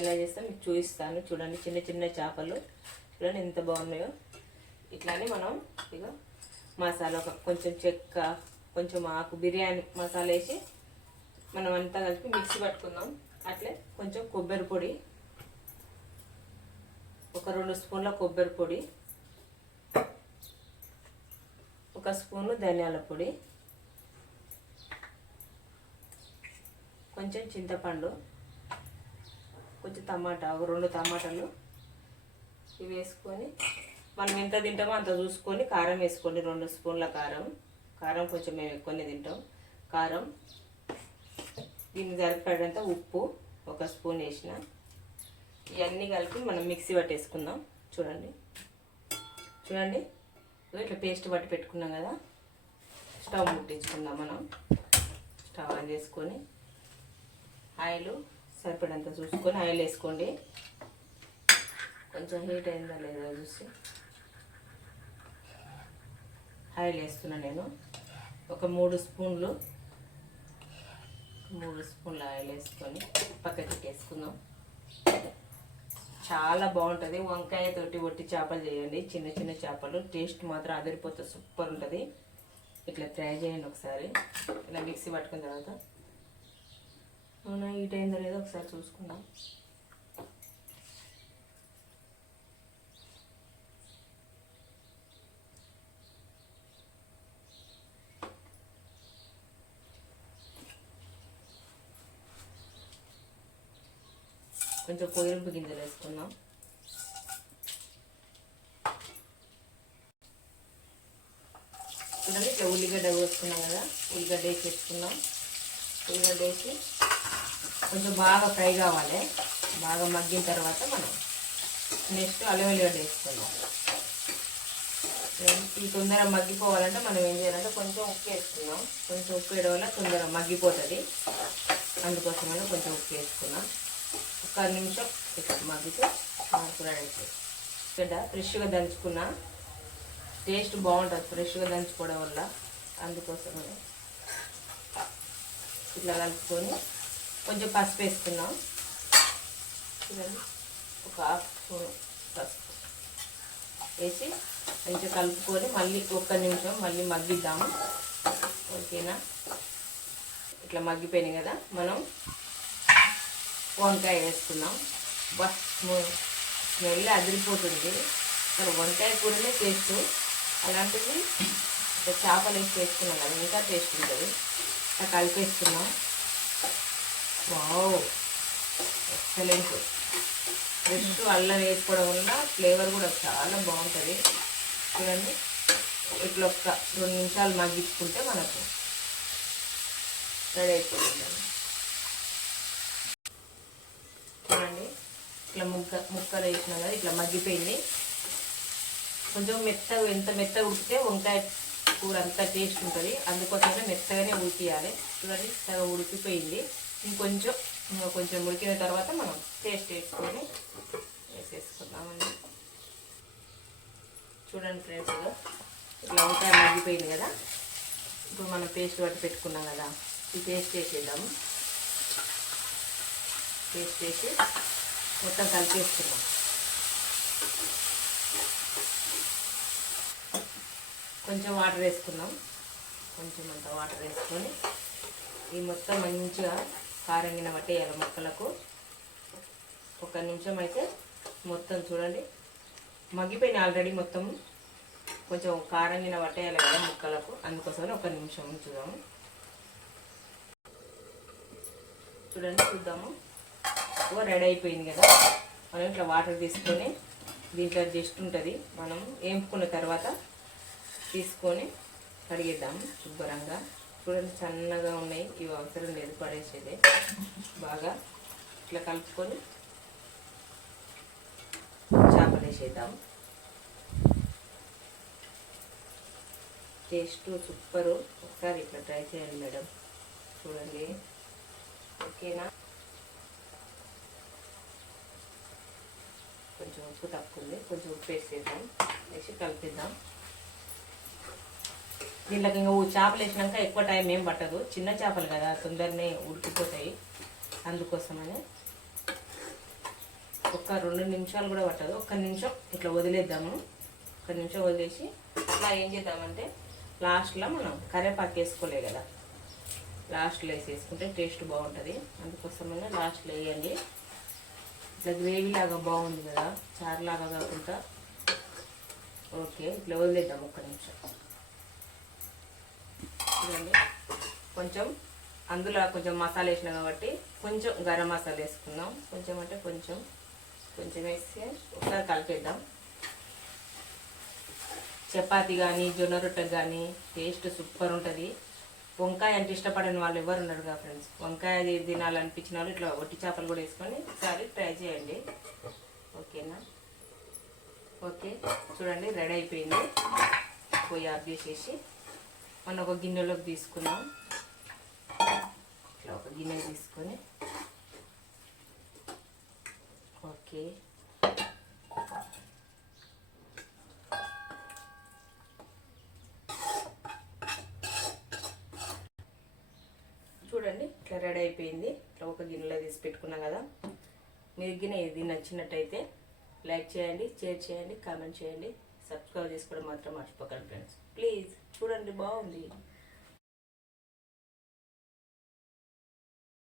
ఎలా చేస్తాం మీకు చూపిస్తాను. చూడండి చిన్న చిన్న చేపలు చూడండి ఎంత బాగున్నాయో. ఇట్లానే మనం ఇక మసాలా కొంచెం చెక్క, కొంచెం ఆకు, బిర్యానీ మసాలా వేసి మనం అంతా కలిపి మిక్సీ పట్టుకుందాం. అట్లే కొంచెం కొబ్బరి పొడి, ఒక 2 స్పూన్ల కొబ్బరి పొడి, 1 స్పూను ధనియాల పొడి, కొంచెం చింతపండు, కొంచెం టమాటా, ఒక 2 టమాటాలు ఇవి వేసుకొని మనం ఎంత తింటామో అంత చూసుకొని కారం వేసుకోండి. 2 స్పూన్ల కారం. కారం కొంచెం మేము ఎక్కువనే తింటాం. కారం, దీనికి సరిపడేంత ఉప్పు 1 స్పూన్ వేసిన. ఇవన్నీ కలిపి మనం మిక్సీ పట్టేసుకుందాం. చూడండి చూడండి ఇట్లా పేస్ట్ పట్టి పెట్టుకున్నాం కదా. స్టవ్ ముట్టించుకుందాం. మనం స్టవ్ ఆన్ చేసుకొని ఆయిల్ సరిపడంత చూసుకొని ఆయిల్ వేసుకోండి. కొంచెం హీట్ అయిందా లేదా చూసి ఆయిల్ వేస్తున్నాను నేను. ఒక 3 స్పూన్ల ఆయిల్ వేసుకొని పక్కకి వేసుకుందాం. చాలా బాగుంటుంది. వంకాయతోటి వట్టి చేపలు చేయండి, చిన్న చిన్న చేపలు. టేస్ట్ మాత్రం అదిరిపోతుంది, సూపర్ ఉంటుంది. ఇట్లా ట్రై చేయండి ఒకసారి. ఇలా మిక్సీ పట్టుకున్న తర్వాత అవునా హీట్ అయిందో లేదో ఒకసారి చూసుకుందాం. కొంచెం పొయ్యింపు గింజలు వేసుకుందాం. చూడండి ఇట్లా ఉల్లిగడ్డ వేసుకున్నాం కదా. ఉల్లిగడ్డ వేసి వేసుకుందాం. ఉల్లిగడ్డ వేసి కొంచెం బాగా ఫ్రై కావాలి. బాగా మగ్గిన తర్వాత మనం నెక్స్ట్ అల్లం వెల్లిగడ్డ వేసుకుందాం. ఈ తొందరగా మగ్గిపోవాలంటే మనం ఏం చేయాలంటే కొంచెం ఉప్పు వేసుకుందాం. కొంచెం ఉప్పు వేయడం వల్ల తొందరగా మగ్గిపోతుంది. అందుకోసమైనా కొంచెం ఉప్పు వేసుకున్నాం. 1 నిమిషం ఇట్లా మగ్గితే మనకు రెడీ అవుతుంది. ఇక్కడ ఫ్రెష్గా దంచుకున్న టేస్ట్ బాగుంటుంది ఫ్రెష్గా దంచుకోవడం వల్ల. అందుకోసమని ఇట్లా కలుపుకొని కొంచెం పసుపు వేసుకున్నాం. చూడండి ఒక 1/2 స్పూన్ పసుపు వేసి కొంచెం కలుపుకొని మళ్ళీ 1 నిమిషం మళ్ళీ మగ్గిద్దాము. ఓకేనా? ఇట్లా మగ్గిపోయినాయి కదా. మనం వంకాయ వేసుకున్నాం. బస్ స్మెల్ అదిరిపోతుంది. అసలు వంకాయ కూరనే టేస్ట్. అలాంటిది చేపలు వేసి వేసుకున్నాం కదా, ఇంకా టేస్ట్ ఉంటుంది. అట్లా కలిపేస్తున్నాం. Wow excellent. ఫ్రెష్ అల్లం వేసుకోవడం వల్ల ఫ్లేవర్ కూడా చాలా బాగుంటుంది. చూడండి ఇట్లా 2 నిమిషాలు మగ్గించుకుంటే మనకు రెడీ అయిపోతుంది. చూడండి ఇట్లా ముక్కలు వేసినా కదా, ఇట్లా మగ్గిపోయింది. కొంచెం మెత్తగా, ఎంత మెత్తగా ఉడికితే వంకాయ కూర అంతా టేస్ట్ ఉంటుంది. అందుకోసమే మెత్తగానే ఉడికియాలి. చూడండి సగం ఉడికిపోయింది. కొంచెం ఉడికిన తర్వాత మనం పేస్ట్ వేసుకొని వేసేసుకుందామండి. చూడండి ఫ్రెండ్స్ ఇట్లా వంకాయ మగ్గిపోయింది కదా. ఇప్పుడు మనం పేస్ట్ పట్టి పెట్టుకున్నాం కదా, ఈ పేస్ట్ వేసేద్దాము. పేస్ట్ వేసి మొత్తం కలిపేస్తున్నాం. కొంచెం వాటర్ వేసుకున్నాం. కొంచెం అంత వాటర్ వేసుకొని ఈ మొత్తం మంచిగా కారంగిన పట్టేయాలి ముక్కలకు. 1 నిమిషం అయితే మొత్తం చూడండి మగ్గిపోయిన ఆల్రెడీ మొత్తం. కొంచెం కారంగిన పట్టేయాలి కదా ముక్కలకు. అందుకోసమని 1 నిమిషం ఉంచుదాము. చూడండి చూద్దాము. రెడీ అయిపోయింది కదా. మనం ఇట్లా వాటర్ తీసుకొని దీంట్లో జస్ట్ ఉంటుంది, మనం వేపుకున్న తర్వాత తీసుకొని కడిగిద్దాము శుభ్రంగా. చూడండి సన్నగా ఉన్నాయి. ఇవి అవసరం లేదు, పడేసేదే. బాగా ఇట్లా కలుపుకొని చేపలు వేసేద్దాము. Taste super. ఒకసారి ఇట్లా ట్రై చేయండి మేడం. చూడండి ఓకేనా? కొంచెం ఉప్పు తక్కువ ఉంది, కొంచెం ఉప్పు వేసేద్దాం. వేసి కలిపిద్దాం. దీంట్లోకి ఇంకా చేపలు వేసినాక ఎక్కువ టైం ఏం పట్టదు. చిన్న చేపలు కదా, తొందరనే ఉడికిపోతాయి. అందుకోసమని ఒక్క 2 నిమిషాలు కూడా పట్టదు. ఒక్క నిమిషం ఇట్లా వదిలేద్దాము. ఒక్క నిమిషం వదిలేసి అట్లా ఏం చేద్దామంటే లాస్ట్లో మనం కరివేపాకు వేసుకోలే కదా, లాస్ట్లో వేసేసుకుంటే టేస్ట్ బాగుంటుంది. అందుకోసమనే లాస్ట్లో వేయండి. ఇట్లా గ్రేవీ లాగా బాగుంది కదా, చారులాగా కాకుండా. ఓకే, ఇట్లా వదిలేద్దాం ఒక్క నిమిషం. చూడండి, కొంచెం అందులో కొంచెం మసాలా వేసినాం కాబట్టి కొంచెం గరం మసాలా వేసుకుందాం. కొంచెం అంటే కొంచెం వేసి ఒకసారి కలిపేద్దాం. చపాతీ కానీ జొన్న రొట్టె కానీ టేస్ట్ సూపర్ ఉంటుంది. వంకాయ అంటే ఇష్టపడని వాళ్ళు ఎవరు ఉన్నారు కదా ఫ్రెండ్స్. వంకాయ తినాలనిపించిన వాళ్ళు ఇట్లా ఒట్టి చేపలు కూడా వేసుకొని ఒకసారి ట్రై చేయండి. ఓకేనా? ఓకే, చూడండి రెడీ అయిపోయింది. పొయ్యి ఆఫ్ చేసేసి మనం ఒక గిన్నెలోకి తీసుకున్నాం. ఇట్లా ఒక గిన్నె తీసుకొని ఓకే చూడండి ఇట్లా రెడీ అయిపోయింది. ఇట్లా ఒక గిన్నెలో తీసి పెట్టుకున్నాం కదా. మీరు గిన్నె ఇది నచ్చినట్టయితే లైక్ చేయండి, షేర్ చేయండి, కామెంట్ చేయండి, సబ్స్క్రైబ్ చేసుకోవడం మాత్రం మర్చిపోకండి ఫ్రెండ్స్. ప్లీజ్ చూడండి, బాగుంది.